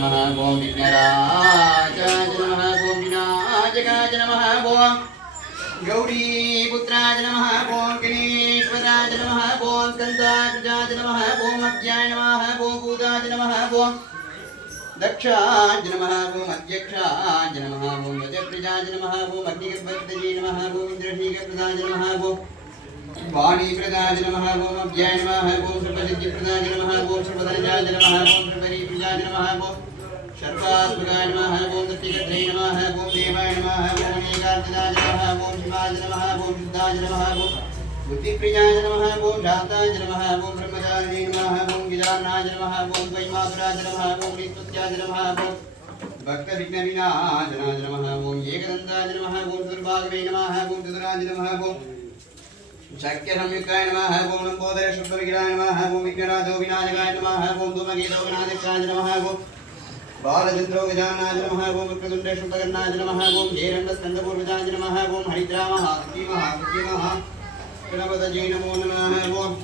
नमः ओम विघ्नराजाय नमः ओम विनायकाय नमः ओम गौरीपुत्राय नमः ओम गणेश्वराय नमः ओम स्कन्दाय नमः ओम अज्ञाय नमः ओम भूताय नमः ओम दक्षाय नमः ओम अध्यक्षाय नमः ओम गजप्रजाय नमः ओम अग्निगर्भप्रदये नमः ओम इंद्रशीलप्रदाय नमः ओम वाणीप्रदाय नमः ओम अव्याय नमः ओम सर्वसिद्धिप्रदाय नमः ओम सर्वधनजाय नमः ओम सर्वरीप्रजाय नमः ओम सर्वात्मकाय नमः ओम दत्तिकत्रे नमः ओम देवाय नमः ओम एकार्तनाय नमः ओम शिवाय नमः ओम शुद्धाय नमः ओम बुद्धिप्रियाय नमः ओम शान्ताय नमः ओम ब्रह्मचारिणे नमः ओम गिदानाय नमः ओम वैमातुराय नमः ओम निस्तुत्याय नमः ओम भक्तविघ्नविनाशनाय नमः ओम एकदन्ताय नमः ओम दुर्भागवे नमः ओम चतुराय नमः ओम शक्यसंयुक्ताय नमः ओम लंबोदर शुभविग्रहाय नमः ओम विघ्नराजो विनायकाय नमः ओम धूमकेतो गणाध्यक्षाय नमः ओम बालचन्द्रो गजाननाय नमः ओम वक्रतुण्ड शुभकर्णाय नमः ओम जयरण्डस्कन्दपूर्वजाय नमः ओम हरिद्रामः गणपतये नमो नमः ओम